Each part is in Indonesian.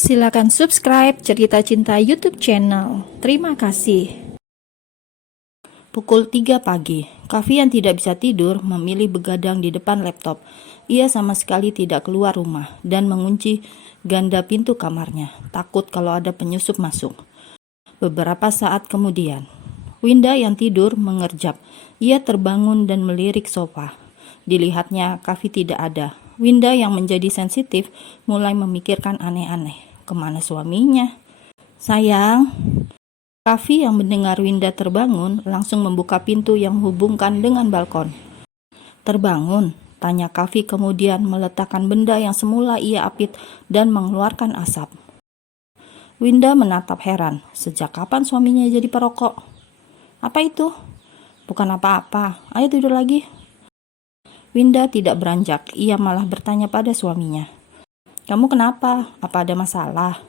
Silakan subscribe Cerita Cinta YouTube channel. Terima kasih. Pukul 3 pagi, Kavi yang tidak bisa tidur memilih begadang di depan laptop. Ia sama sekali tidak keluar rumah dan mengunci ganda pintu kamarnya, takut kalau ada penyusup masuk. Beberapa saat kemudian, Winda yang tidur mengerjap. Ia terbangun dan melirik sofa. Dilihatnya Kavi tidak ada. Winda yang menjadi sensitif mulai memikirkan aneh-aneh. Kemana suaminya? Sayang. Kavi yang mendengar Winda terbangun langsung membuka pintu yang menghubungkan dengan balkon. Terbangun? Tanya Kavi kemudian meletakkan benda yang semula ia apit dan mengeluarkan asap. Winda menatap heran. Sejak kapan suaminya jadi perokok? Apa itu? Bukan apa-apa. Ayo tidur lagi. Winda tidak beranjak. Ia malah bertanya pada suaminya. Kamu kenapa? Apa ada masalah?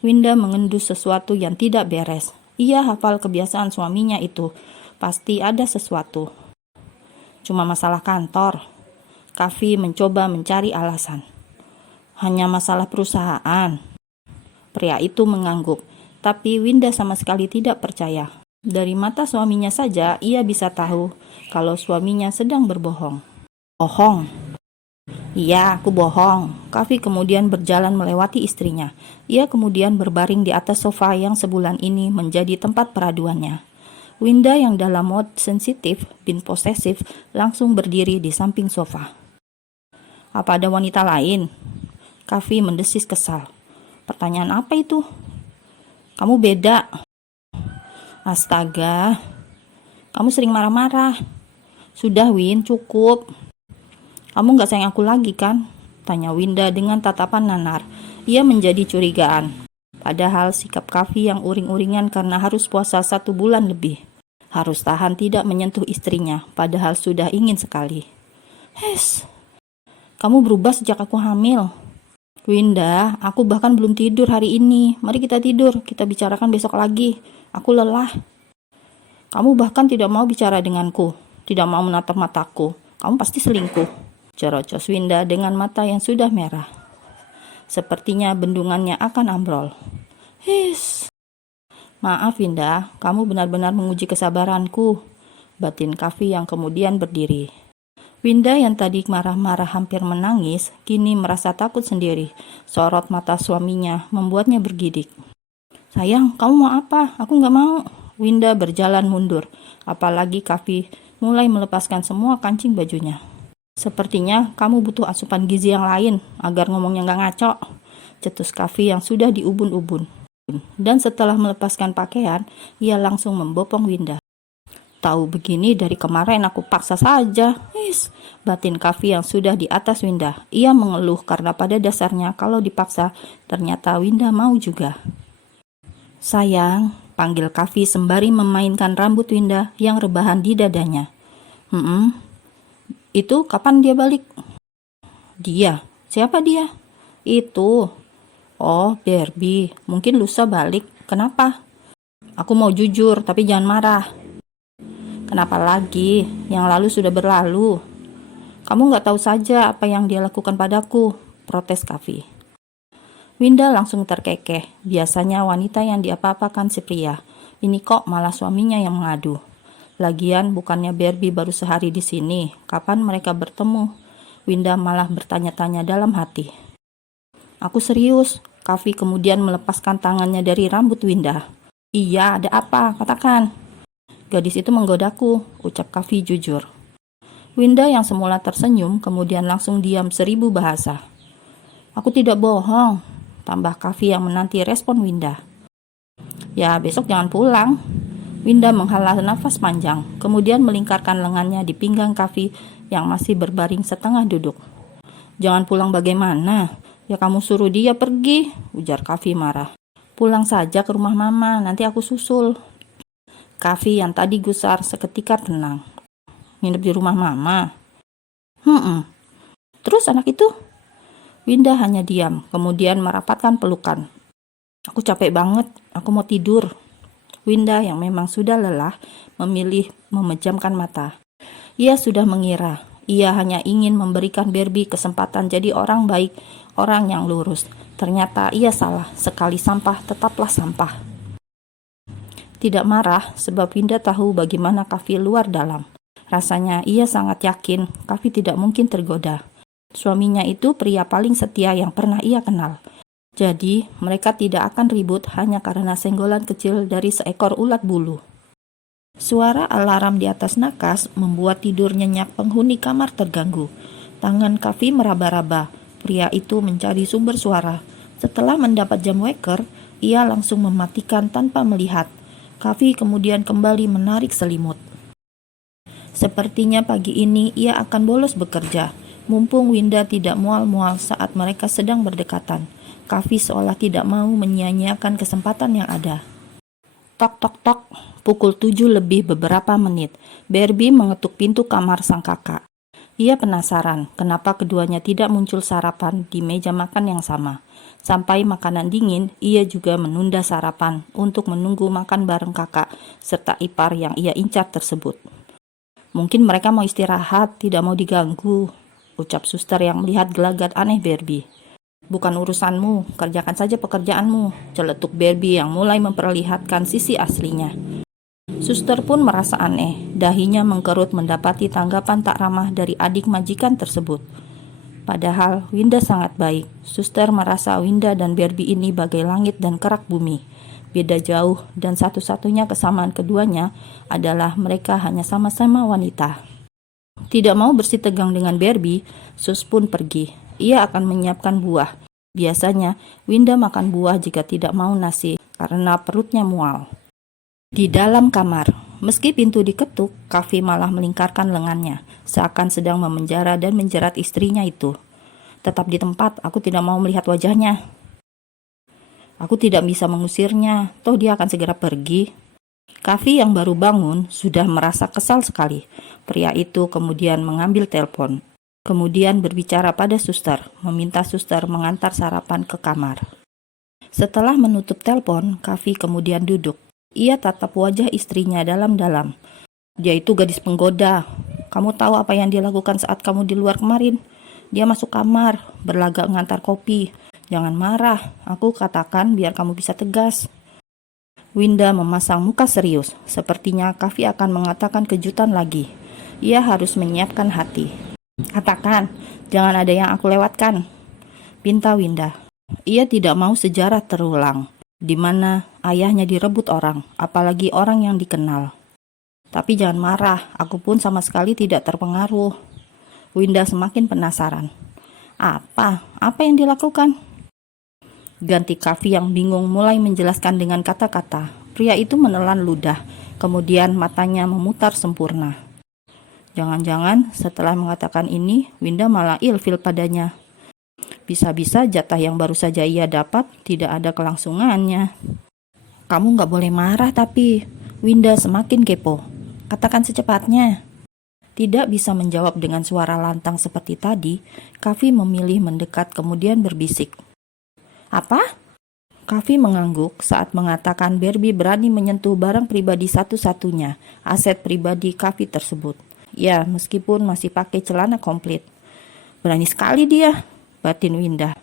Winda mengendus sesuatu yang tidak beres. Ia hafal kebiasaan suaminya itu. Pasti ada sesuatu. Cuma masalah kantor. Kavi mencoba mencari alasan. Hanya masalah perusahaan. Pria itu mengangguk. Tapi Winda sama sekali tidak percaya. Dari mata suaminya saja ia bisa tahu kalau suaminya sedang berbohong. Bohong. Iya, aku bohong. Kavi kemudian berjalan melewati istrinya. Ia kemudian berbaring di atas sofa yang sebulan ini menjadi tempat peraduannya. Winda yang dalam mode sensitif bin posesif langsung berdiri di samping sofa. Apa ada wanita lain? Kavi mendesis kesal. Pertanyaan apa itu? Kamu beda. Astaga. Kamu sering marah-marah. Sudah Win, cukup. Kamu gak sayang aku lagi kan? Tanya Winda dengan tatapan nanar. Ia menjadi curigaan. Padahal sikap Kavi yang uring-uringan karena harus puasa 1 bulan lebih. Harus tahan tidak menyentuh istrinya, padahal sudah ingin sekali. Kamu berubah sejak aku hamil. Winda, aku bahkan belum tidur hari ini. Mari kita tidur, kita bicarakan besok lagi. Aku lelah. Kamu bahkan tidak mau bicara denganku, tidak mau menatap mataku. Kamu pasti selingkuh. Cerocos Winda dengan mata yang sudah merah. Sepertinya bendungannya akan ambrol. Maaf Winda, kamu benar-benar menguji kesabaranku. Batin Kavi yang kemudian berdiri. Winda yang tadi marah-marah hampir menangis, kini merasa takut sendiri. Sorot mata suaminya membuatnya bergidik. Sayang, kamu mau apa? Aku gak mau. Winda berjalan mundur. Apalagi Kavi mulai melepaskan semua kancing bajunya. Sepertinya kamu butuh asupan gizi yang lain agar ngomongnya gak ngaco. Cetus Kavi yang sudah diubun-ubun. Dan setelah melepaskan pakaian, ia langsung membopong Winda. Tahu begini dari kemarin aku paksa saja. Batin Kavi yang sudah di atas Winda. Ia mengeluh karena pada dasarnya kalau dipaksa ternyata Winda mau juga. Sayang, panggil Kavi sembari memainkan rambut Winda yang rebahan di dadanya. Itu kapan dia balik? Dia? Siapa dia? Itu. Oh, Barbie. Mungkin lusa balik. Kenapa? Aku mau jujur, tapi jangan marah. Kenapa lagi? Yang lalu sudah berlalu. Kamu gak tahu saja apa yang dia lakukan padaku, protes Kavi. Winda langsung terkekeh. Biasanya wanita yang diapa-apakan si pria. Ini kok malah suaminya yang mengadu. Lagian bukannya Barbie baru sehari di sini. Kapan mereka bertemu? Winda malah bertanya-tanya dalam hati. Aku serius. Kavi kemudian melepaskan tangannya dari rambut Winda. Iya, ada apa? Katakan. Gadis itu menggodaku, ucap Kavi jujur. Winda yang semula tersenyum kemudian langsung diam 1000 bahasa. Aku tidak bohong, tambah Kavi yang menanti respon Winda. Ya, besok jangan pulang. Winda menghela nafas panjang, kemudian melingkarkan lengannya di pinggang Kavi yang masih berbaring setengah duduk. Jangan pulang bagaimana? Ya kamu suruh dia pergi, ujar Kavi marah. Pulang saja ke rumah mama, nanti aku susul. Kavi yang tadi gusar seketika tenang. Nginep di rumah mama? Terus anak itu? Winda hanya diam, kemudian merapatkan pelukan. Aku capek banget, aku mau tidur. Winda yang memang sudah lelah memilih memejamkan mata. Ia sudah mengira ia hanya ingin memberikan Barbie kesempatan jadi orang baik, orang yang lurus. Ternyata ia salah, sekali sampah tetaplah sampah. Tidak marah sebab Winda tahu bagaimana Kavi luar dalam. Rasanya ia sangat yakin Kavi tidak mungkin tergoda. Suaminya itu pria paling setia yang pernah ia kenal. Jadi mereka tidak akan ribut hanya karena senggolan kecil dari seekor ulat bulu. Suara alarm di atas nakas membuat tidur nyenyak penghuni kamar terganggu. Tangan Kavi meraba-raba. Pria itu mencari sumber suara. Setelah mendapat jam waker, ia langsung mematikan tanpa melihat. Kavi kemudian kembali menarik selimut. Sepertinya pagi ini ia akan bolos bekerja. Mumpung Winda tidak mual-mual saat mereka sedang berdekatan. Kavi seolah tidak mau menyia-nyiakan kesempatan yang ada. Tok tok tok, pukul 7 lebih beberapa menit. Barbie mengetuk pintu kamar sang kakak. Ia penasaran kenapa keduanya tidak muncul sarapan di meja makan yang sama. Sampai makanan dingin, ia juga menunda sarapan untuk menunggu makan bareng kakak serta ipar yang ia incar tersebut. Mungkin mereka mau istirahat, tidak mau diganggu, ucap suster yang melihat gelagat aneh Barbie. Bukan urusanmu, kerjakan saja pekerjaanmu, celetuk Barbie yang mulai memperlihatkan sisi aslinya. Suster pun merasa aneh, dahinya mengkerut mendapati tanggapan tak ramah dari adik majikan tersebut. Padahal Winda sangat baik. Suster merasa Winda dan Barbie ini bagai langit dan kerak bumi. Beda jauh dan satu-satunya kesamaan keduanya adalah mereka hanya sama-sama wanita. Tidak mau bersitegang dengan Barbie, Sus pun pergi. Ia akan menyiapkan buah. Biasanya Winda makan buah jika tidak mau nasi karena perutnya mual. Di dalam kamar, meski pintu diketuk, Kavi malah melingkarkan lengannya, seakan sedang memenjara dan menjerat istrinya itu. Tetap di tempat, aku tidak mau melihat wajahnya. Aku tidak bisa mengusirnya, toh dia akan segera pergi. Kavi yang baru bangun sudah merasa kesal sekali. Pria itu kemudian mengambil telepon. Kemudian berbicara pada suster, meminta suster mengantar sarapan ke kamar. Setelah menutup telepon, Kavi kemudian duduk. Ia tatap wajah istrinya dalam-dalam. Dia itu gadis penggoda. Kamu tahu apa yang dia lakukan saat kamu di luar kemarin? Dia masuk kamar, berlagak mengantar kopi. Jangan marah, aku katakan biar kamu bisa tegas. Winda memasang muka serius. Sepertinya Kavi akan mengatakan kejutan lagi. Ia harus menyiapkan hati. Katakan, jangan ada yang aku lewatkan, pinta Winda. Ia tidak mau sejarah terulang, di mana ayahnya direbut orang, apalagi orang yang dikenal. Tapi jangan marah, aku pun sama sekali tidak terpengaruh. Winda semakin penasaran. Apa yang dilakukan? Ganti Kavi yang bingung mulai menjelaskan dengan kata-kata. Pria itu menelan ludah, kemudian matanya memutar sempurna. Jangan-jangan setelah mengatakan ini, Winda malah ilfil padanya. Bisa-bisa jatah yang baru saja ia dapat tidak ada kelangsungannya. Kamu gak boleh marah tapi, Winda semakin kepo. Katakan secepatnya. Tidak bisa menjawab dengan suara lantang seperti tadi, Kavi memilih mendekat kemudian berbisik. Apa? Kavi mengangguk saat mengatakan Barbie berani menyentuh barang pribadi satu-satunya, aset pribadi Kavi tersebut. Ya, meskipun masih pakai celana komplit. Berani sekali dia, batin Winda.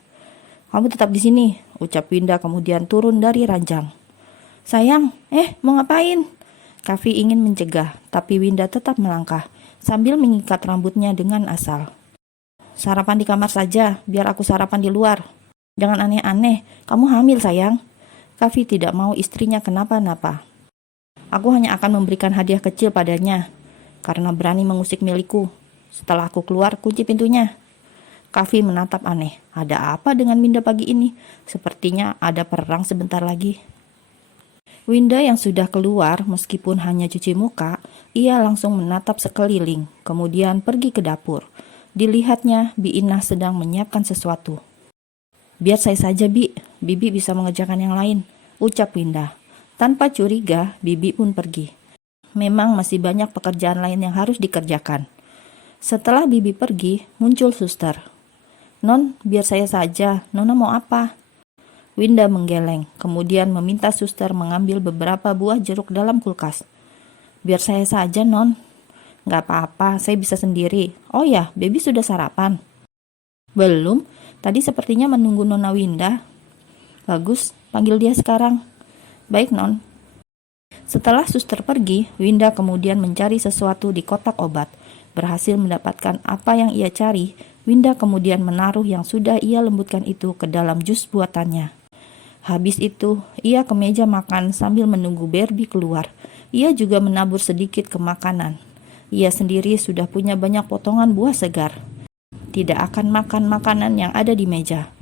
Kamu tetap di sini, ucap Winda kemudian turun dari ranjang. Sayang, mau ngapain? Kavi ingin mencegah, tapi Winda tetap melangkah, sambil mengikat rambutnya dengan asal. Sarapan di kamar saja, biar aku sarapan di luar. Jangan aneh-aneh, kamu hamil sayang. Kavi tidak mau istrinya kenapa-napa. Aku hanya akan memberikan hadiah kecil padanya, karena berani mengusik milikku. Setelah aku keluar, kunci pintunya. Kavi menatap aneh. Ada apa dengan Winda pagi ini? Sepertinya ada perang sebentar lagi. Winda yang sudah keluar, meskipun hanya cuci muka, ia langsung menatap sekeliling, kemudian pergi ke dapur. Dilihatnya, Bi Inah sedang menyiapkan sesuatu. Biar saya saja, Bibi bisa mengerjakan yang lain, ucap Winda. Tanpa curiga, Bibi pun pergi. Memang masih banyak pekerjaan lain yang harus dikerjakan. Setelah Bibi pergi, muncul suster. Non, biar saya saja. Nona mau apa? Winda menggeleng, kemudian meminta suster mengambil beberapa buah jeruk dalam kulkas. Biar saya saja, Non. Gak apa-apa, saya bisa sendiri. Oh ya, Baby sudah sarapan? Belum, Tadi sepertinya menunggu Nona Winda. Bagus, panggil dia sekarang. Baik, Non. Setelah suster pergi, Winda kemudian mencari sesuatu di kotak obat. Berhasil mendapatkan apa yang ia cari, Winda kemudian menaruh yang sudah ia lembutkan itu ke dalam jus buatannya. Habis itu, ia ke meja makan sambil menunggu Barbie keluar. Ia juga menabur sedikit ke makanan. Ia sendiri sudah punya banyak potongan buah segar. Tidak akan makan makanan yang ada di meja.